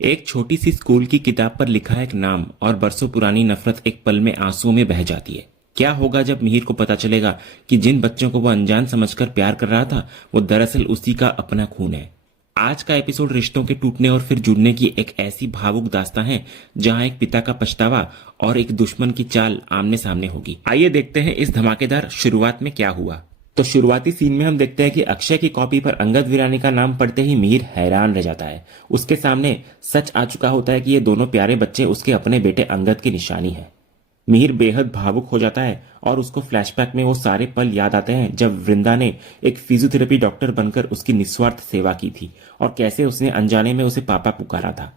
एक छोटी सी स्कूल की किताब पर लिखा एक नाम और बरसों पुरानी नफरत एक पल में आंसुओं में बह जाती है। क्या होगा जब मिहिर को पता चलेगा कि जिन बच्चों को वो अनजान समझकर प्यार कर रहा था वो दरअसल उसी का अपना खून है। आज का एपिसोड रिश्तों के टूटने और फिर जुड़ने की एक ऐसी भावुक दास्तां है जहां एक पिता का पछतावा और एक दुश्मन की चाल आमने सामने होगी। आइए देखते हैं इस धमाकेदार शुरुआत में क्या हुआ। तो शुरुआती सीन में हम देखते हैं कि अक्षय की कॉपी पर अंगद वीरानी का नाम पढ़ते ही मिहिर हैरान रह जाता है। उसके सामने सच आ चुका होता है कि ये दोनों प्यारे बच्चे उसके अपने बेटे अंगद की निशानी है। मिहिर बेहद भावुक हो जाता है और उसको फ्लैशबैक में वो सारे पल याद आते हैं जब वृंदा ने एक फिजियोथेरेपी डॉक्टर बनकर उसकी निस्वार्थ सेवा की थी और कैसे उसने अनजाने में उसे पापा पुकारा था।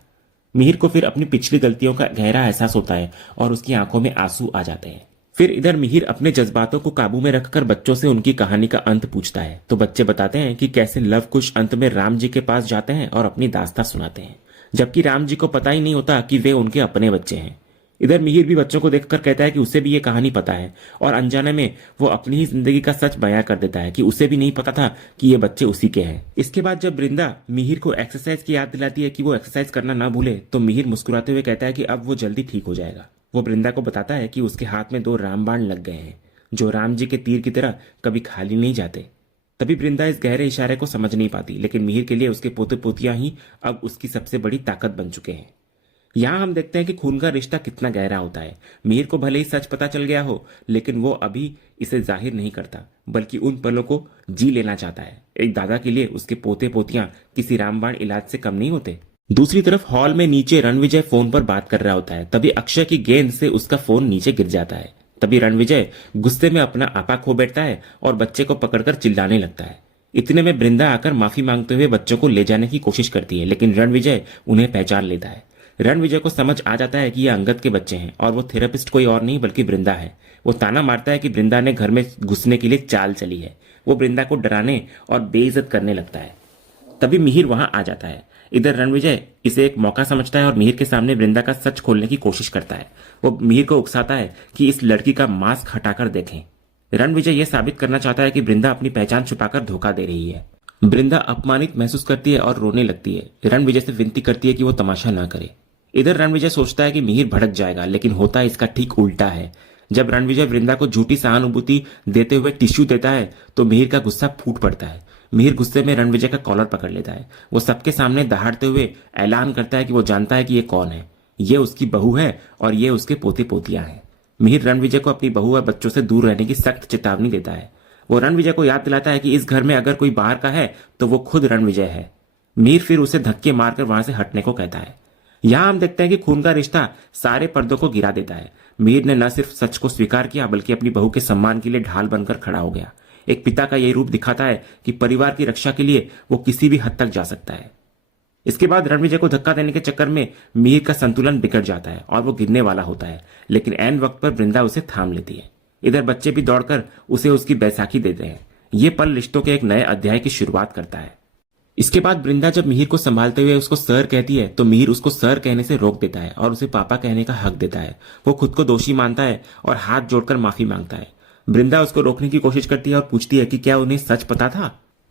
मिहिर को फिर अपनी पिछली गलतियों का गहरा एहसास होता है और उसकी आंखों में आंसू आ जाते हैं। फिर इधर मिहिर अपने जज्बातों को काबू में रखकर बच्चों से उनकी कहानी का अंत पूछता है तो बच्चे बताते हैं कि कैसे लव कुश अंत में राम जी के पास जाते हैं और अपनी दास्तां सुनाते हैं, जबकि राम जी को पता ही नहीं होता कि वे उनके अपने बच्चे हैं। इधर मिहिर भी बच्चों को देखकर कहता है कि उसे भी ये कहानी पता है और अनजाने में वो अपनी ही जिंदगी का सच बयां कर देता है कि उसे भी नहीं पता था कि ये बच्चे उसी के हैं। इसके बाद जब वृंदा मिहिर को एक्सरसाइज की याद दिलाती है कि वो एक्सरसाइज करना ना भूले तो मिहिर मुस्कुराते हुए कहता है कि अब वो जल्दी ठीक हो जाएगा। वो वृंदा को बताता है कि उसके हाथ में 2 रामबाण लग गए हैं जो राम जी के तीर की तरह कभी खाली नहीं जाते। तभी वृंदा इस गहरे इशारे को समझ नहीं पाती, लेकिन मिहिर के लिए उसके पोते पोतियां ही अब उसकी सबसे बड़ी ताकत बन चुके हैं। यहां हम देखते हैं कि खून का रिश्ता कितना गहरा होता है। मिहिर को भले ही सच पता चल गया हो, लेकिन वो अभी इसे जाहिर नहीं करता, बल्कि उन पलों को जी लेना चाहता है। एक दादा के लिए उसके पोते पोतियां किसी रामबाण इलाज से कम नहीं होते। दूसरी तरफ हॉल में नीचे रणविजय फोन पर बात कर रहा होता है। तभी अक्षय की गेंद से उसका फोन नीचे गिर जाता है। तभी रणविजय गुस्से में अपना आपा खो बैठता है और बच्चे को पकड़कर चिल्लाने लगता है। इतने में वृंदा आकर माफी मांगते हुए बच्चों को ले जाने की कोशिश करती है, लेकिन रणविजय उन्हें पहचान लेता है। रणविजय को समझ आ जाता है कि ये अंगद के बच्चे हैं और वो थेरेपिस्ट कोई और नहीं बल्कि वृंदा है। वो ताना मारता है कि वृंदा ने घर में घुसने के लिए चाल चली है। वो वृंदा को डराने और बेइज्जत करने लगता है। तभी मिहिर वहां आ जाता है। इधर रणविजय इसे एक मौका समझता है और मिहिर के सामने वृंदा का सच खोलने की कोशिश करता है। वो मिहिर को उकसाता है कि इस लड़की का मास्क हटाकर देखें। रणविजय यह साबित करना चाहता है कि वृंदा अपनी पहचान छुपाकर धोखा दे रही है। वृंदा अपमानित महसूस करती है और रोने लगती है। रणविजय से विनती करती है कि वो तमाशा ना करे। इधर रणविजय सोचता है कि मिहिर भड़क जाएगा, लेकिन होता इसका ठीक उल्टा है। जब रणविजय वृंदा को झूठी सहानुभूति देते हुए टिश्यू देता है तो मिहिर का गुस्सा फूट पड़ता है। मिहिर गुस्से में रणविजय का कॉलर पकड़ लेता है। वो सबके सामने दहाड़ते हुए ऐलान करता है कि वो जानता है कि ये कौन है। ये उसकी बहू है और ये उसके पोते पोतियां हैं। मिहिर रणविजय को अपनी बहू और बच्चों से दूर रहने की सख्त चेतावनी देता है। वो रणविजय को याद दिलाता है कि इस घर में अगर कोई बाहर का है तो वो खुद रणविजय है। मिहिर फिर उसे धक्के मारकर वहां से हटने को कहता है। यहां हम देखते हैं कि खून का रिश्ता सारे पर्दों को गिरा देता है। मिहिर ने न सिर्फ सच को स्वीकार किया बल्कि अपनी बहू के सम्मान के लिए ढाल बनकर खड़ा हो गया। एक पिता का यह रूप दिखाता है कि परिवार की रक्षा के लिए वो किसी भी हद तक जा सकता है। इसके बाद रणविजय को धक्का देने के चक्कर में मिहिर का संतुलन बिगड़ जाता है और वो गिरने वाला होता है, लेकिन ऐन वक्त पर वृंदा उसे थाम लेती है। इधर बच्चे भी दौड़कर उसे उसकी बैसाखी देते हैं। ये पल रिश्तों के एक नए अध्याय की शुरुआत करता है। इसके बाद वृंदा जब मिहिर को संभालते हुए उसको सर कहती है तो मिहिर उसको सर कहने से रोक देता है और उसे पापा कहने का हक देता है। वो खुद को दोषी मानता है और हाथ जोड़कर माफी मांगता है। वृंदा उसको रोकने की कोशिश करती है और पूछती है कि क्या उन्हें सच पता था।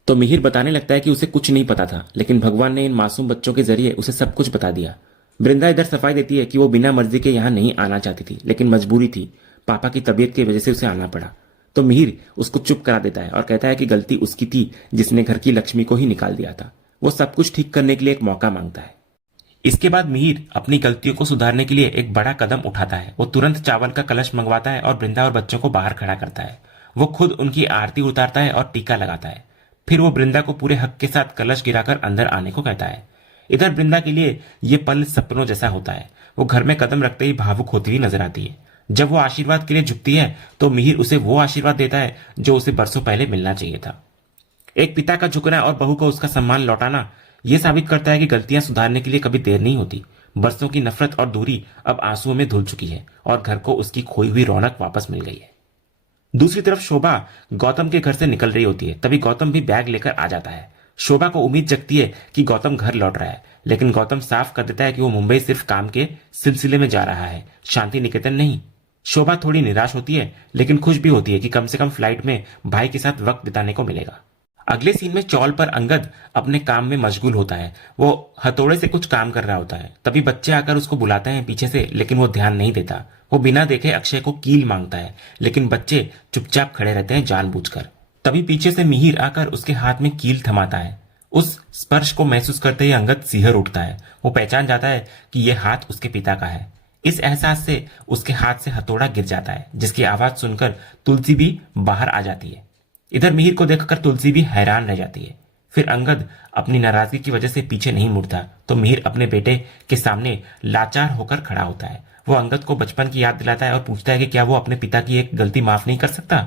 तो मिहिर बताने लगता है कि उसे कुछ नहीं पता था, लेकिन भगवान ने इन मासूम बच्चों के जरिए उसे सब कुछ बता दिया। वृंदा इधर सफाई देती है कि वो बिना मर्जी के यहाँ नहीं आना चाहती थी, लेकिन मजबूरी थी। पापा की तबीयत की वजह से उसे आना पड़ा। तो मिहिर उसको चुप करा देता है और कहता है कि गलती उसकी थी जिसने घर की लक्ष्मी को ही निकाल दिया था। वो सब कुछ ठीक करने के लिए एक मौका मांगता है। इसके बाद मिहिर अपनी गलतियों को सुधारने के लिए एक बड़ा कदम उठाता है। वो तुरंत चावल का कलश मंगवाता है और वृंदा और बच्चों को बाहर खड़ा करता है। वो खुद उनकी आरती उतारता है और टीका लगाता है। फिर वो वृंदा को पूरे हक के साथ कलश गिराकर अंदर आने को कहता है। इधर वृंदा के लिए ये पल सपनों जैसा होता है। वो घर में कदम रखते ही भावुक होती हुई नजर आती है। जब वो आशीर्वाद के लिए झुकती है तो मिहिर उसे वो आशीर्वाद देता है जो उसे बरसों पहले मिलना चाहिए था। एक पिता का झुकना और बहू को उसका सम्मान लौटाना यह साबित करता है कि गलतियां सुधारने के लिए कभी देर नहीं होती। बरसों की नफरत और दूरी अब आंसुओं में धुल चुकी है और घर को उसकी खोई हुई रौनक वापस मिल गई है। दूसरी तरफ शोभा गौतम के घर से निकल रही होती है। तभी गौतम भी बैग लेकर आ जाता है। शोभा को उम्मीद जगती है कि गौतम घर लौट रहा है, लेकिन गौतम साफ कर देता है कि वो मुंबई सिर्फ काम के सिलसिले में जा रहा है, शांति निकेतन नहीं। शोभा थोड़ी निराश होती है, लेकिन खुश भी होती है कि कम से कम फ्लाइट में भाई के साथ वक्त बिताने को मिलेगा। अगले सीन में चौल पर अंगद अपने काम में मशगूल होता है। वो हथौड़े से कुछ काम कर रहा होता है। तभी बच्चे आकर उसको बुलाते हैं पीछे से, लेकिन वो ध्यान नहीं देता। वो बिना देखे अक्षय को कील मांगता है, लेकिन बच्चे चुपचाप खड़े रहते हैं जानबूझकर। तभी पीछे से मिहिर आकर उसके हाथ में कील थमाता है। उस स्पर्श को महसूस करते ही अंगद सिहर उठता है। वो पहचान जाता है कि यह हाथ उसके पिता का है। इस एहसास से उसके हाथ से हथौड़ा गिर जाता है, जिसकी आवाज सुनकर तुलसी भी बाहर आ जाती है। इधर मिहिर को देखकर तुलसी भी हैरान रह जाती है। फिर अंगद अपनी नाराजगी की वजह से पीछे नहीं मुड़ता तो मिहिर अपने बेटे के सामने लाचार होकर खड़ा होता है। वो अंगद को बचपन की याद दिलाता है और पूछता है कि क्या वो अपने पिता की एक गलती माफ नहीं कर सकता।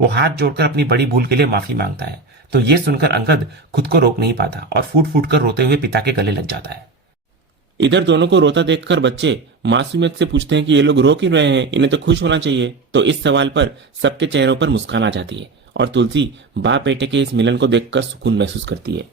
वो हाथ जोड़कर अपनी बड़ी भूल के लिए माफी मांगता है। तो ये सुनकर अंगद खुद को रोक नहीं पाता और फूट फूट कर रोते हुए पिता के गले लग जाता है। इधर दोनों को रोता देखकर बच्चे मासूमियत से पूछते हैं कि ये लोग रो क्यों रहे हैं, इन्हें तो खुश होना चाहिए। तो इस सवाल पर सबके चेहरों पर मुस्कान आ जाती है और तुलसी बाप बेटे के इस मिलन को देखकर सुकून महसूस करती है।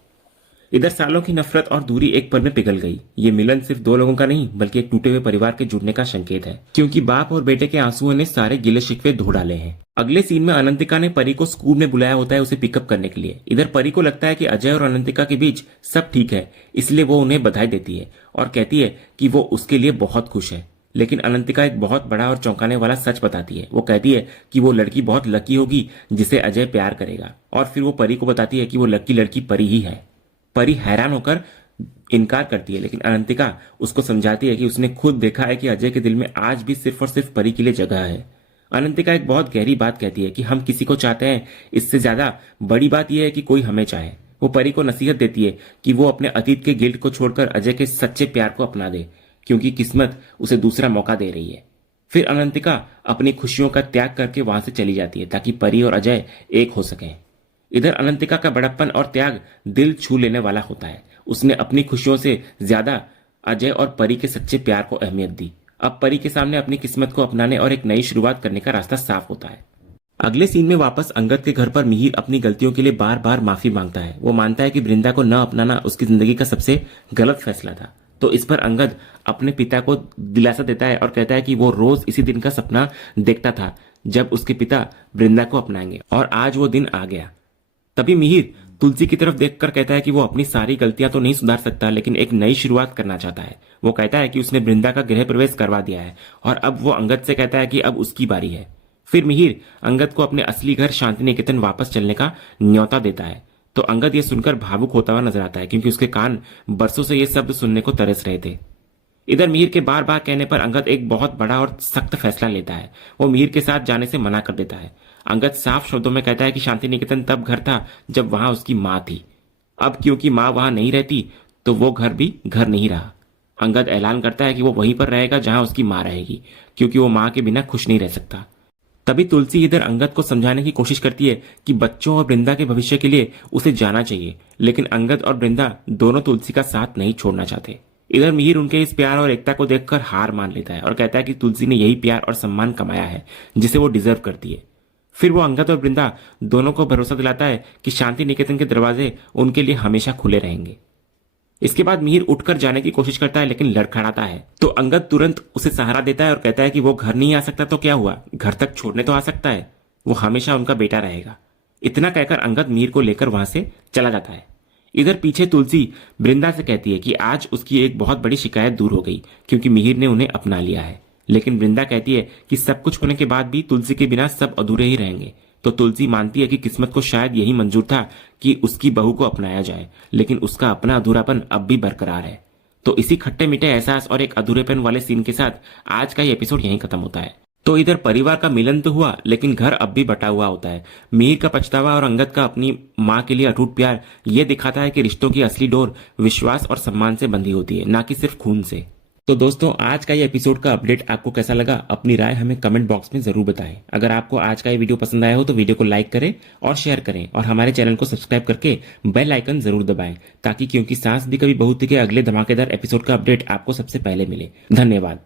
इधर सालों की नफरत और दूरी एक पल में पिघल गई। ये मिलन सिर्फ दो लोगों का नहीं बल्कि एक टूटे हुए परिवार के जुड़ने का संकेत है, क्योंकि बाप और बेटे के आंसुओं ने सारे गिले शिकवे धो डाले हैं। अगले सीन में अनंतिका ने परी को स्कूल में बुलाया होता है उसे पिकअप करने के लिए। इधर परी को लगता है कि अजय और अनंतिका के बीच सब ठीक है, इसलिए वो उन्हें बधाई देती है और कहती है कि वो उसके लिए बहुत खुश है। लेकिन अनंतिका एक बहुत बड़ा और चौंकाने वाला सच बताती है। वो कहती है कि वो लड़की बहुत लकी होगी जिसे अजय प्यार करेगा, और फिर वो परी को बताती है कि वो लकी लड़की परी ही है। परी हैरान होकर इनकार करती है, लेकिन अनंतिका उसको समझाती है कि उसने खुद देखा है कि अजय के दिल में आज भी सिर्फ और सिर्फ परी के लिए जगह है। अनंतिका एक बहुत गहरी बात कहती है कि हम किसी को चाहते हैं, इससे ज्यादा बड़ी बात यह है कि कोई हमें चाहे। वो परी को नसीहत देती है कि वो अपने अतीत के गिल्ट को छोड़कर अजय के सच्चे प्यार को अपना दे, क्योंकि किस्मत उसे दूसरा मौका दे रही है। फिर अनंतिका अपनी खुशियों का त्याग करके वहां से चली जाती है ताकि परी और अजय एक हो सकें। इधर अनंतिका का बड़प्पन और त्याग दिल छू लेने वाला होता है। उसने अपनी खुशियों से ज्यादा अजय और परी के सच्चे प्यार को अहमियत दी। अब परी के सामने अपनी किस्मत को अपनाने और एक नई शुरुआत करने का रास्ता साफ होता है। अगले सीन में वापस अंगद के घर पर मिहिर अपनी गलतियों के लिए बार बार माफी मांगता है। वो मानता है कि वृंदा को न अपनाना उसकी जिंदगी का सबसे गलत फैसला था। तो इस पर अंगद अपने पिता को दिलासा देता है और कहता है कि वो रोज इसी दिन का सपना देखता था जब उसके पिता वृंदा को अपनाएंगे, और आज वो दिन आ गया। तभी मिहिर तुलसी की तरफ देखकर कहता है कि वो अपनी सारी गलतियां तो नहीं सुधार सकता, लेकिन एक नई शुरुआत करना चाहता है। वो कहता है कि उसने वृंदा का गृह प्रवेश करवा दिया है और अब वो अंगद से कहता है कि अब उसकी बारी है। फिर मिहिर अंगद को अपने असली घर शांति निकेतन वापस चलने का न्योता देता है। तो अंगद ये सुनकर भावुक होता हुआ नजर आता है, क्योंकि उसके कान बरसों से ये शब्द सुनने को तरस रहे थे। इधर मिहिर के बार बार कहने पर अंगद एक बहुत बड़ा और सख्त फैसला लेता है। वो मिहिर के साथ जाने से मना कर देता है। अंगद साफ शब्दों में कहता है कि शांति निकेतन तब घर था जब वहां उसकी मां थी। अब क्योंकि मां वहां नहीं रहती तो वो घर भी घर नहीं रहा। अंगद ऐलान करता है कि वो वहीं पर रहेगा जहां उसकी मां रहेगी, क्योंकि वो मां के बिना खुश नहीं रह सकता। तभी तुलसी इधर अंगद को समझाने की कोशिश करती है कि बच्चों और वृंदा के भविष्य के लिए उसे जाना चाहिए, लेकिन अंगद और वृंदा दोनों तुलसी का साथ नहीं छोड़ना चाहते। इधर मिहिर उनके इस प्यार और एकता को देखकर हार मान लेता है और कहता है कि तुलसी ने यही प्यार और सम्मान कमाया है जिसे वो डिजर्व करती है। फिर वो अंगद और वृंदा दोनों को भरोसा दिलाता है कि शांति निकेतन के दरवाजे उनके लिए हमेशा खुले रहेंगे। इसके बाद मिहिर उठकर जाने की कोशिश करता है, लेकिन लड़खड़ाता है। तो अंगद तुरंत उसे सहारा देता है और कहता है कि वो घर नहीं आ सकता तो क्या हुआ, घर तक छोड़ने तो आ सकता है, वो हमेशा उनका बेटा रहेगा। इतना कहकर अंगद मिहिर को लेकर वहां से चला जाता है। इधर पीछे तुलसी वृंदा से कहती है कि आज उसकी एक बहुत बड़ी शिकायत दूर हो गई, क्योंकि मिहिर ने उन्हें अपना लिया है। लेकिन वृंदा कहती है कि सब कुछ होने के बाद भी तुलसी के बिना सब अधूरे ही रहेंगे। तो तुलसी मानती है कि किस्मत को शायद यही मंजूर था कि उसकी बहू को अपनाया जाए, लेकिन उसका अपना अधूरापन अब भी बरकरार है। तो इसी खट्टे मीठे एहसास और एक अधूरेपन वाले सीन के साथ आज का ये एपिसोड यहीं खत्म होता है। तो इधर परिवार का मिलन तो हुआ, लेकिन घर अब भी बटा हुआ होता है। मिहिर का पछतावा और अंगद का अपनी मां के लिए अटूट प्यार ये दिखाता है कि रिश्तों की असली डोर विश्वास और सम्मान से बंधी होती है, ना कि सिर्फ खून से। तो दोस्तों, आज का ये एपिसोड का अपडेट आपको कैसा लगा, अपनी राय हमें कमेंट बॉक्स में जरूर बताएं। अगर आपको आज का ये वीडियो पसंद आया हो तो वीडियो को लाइक करें और शेयर करें, और हमारे चैनल को सब्सक्राइब करके बेल आइकन जरूर दबाएं, ताकि क्योंकि सास भी कभी बहू थी के अगले धमाकेदार एपिसोड का अपडेट आपको सबसे पहले मिले। धन्यवाद।